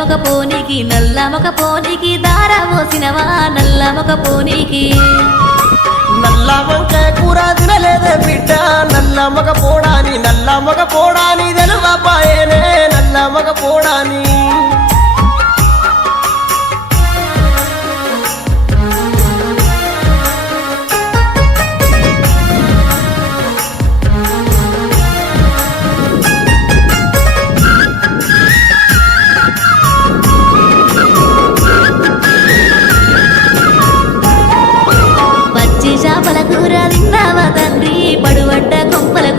మొగ పోనీకి నల్ల మొగ పోనీకి దార పోసినవా నల్ల మొగ పోనీకి నల్ల వంకాయ కూర తినలేదే బిడ్డ నల్ల మగ పోడాని తెలువపాయనే నల్ల మగ పోడాని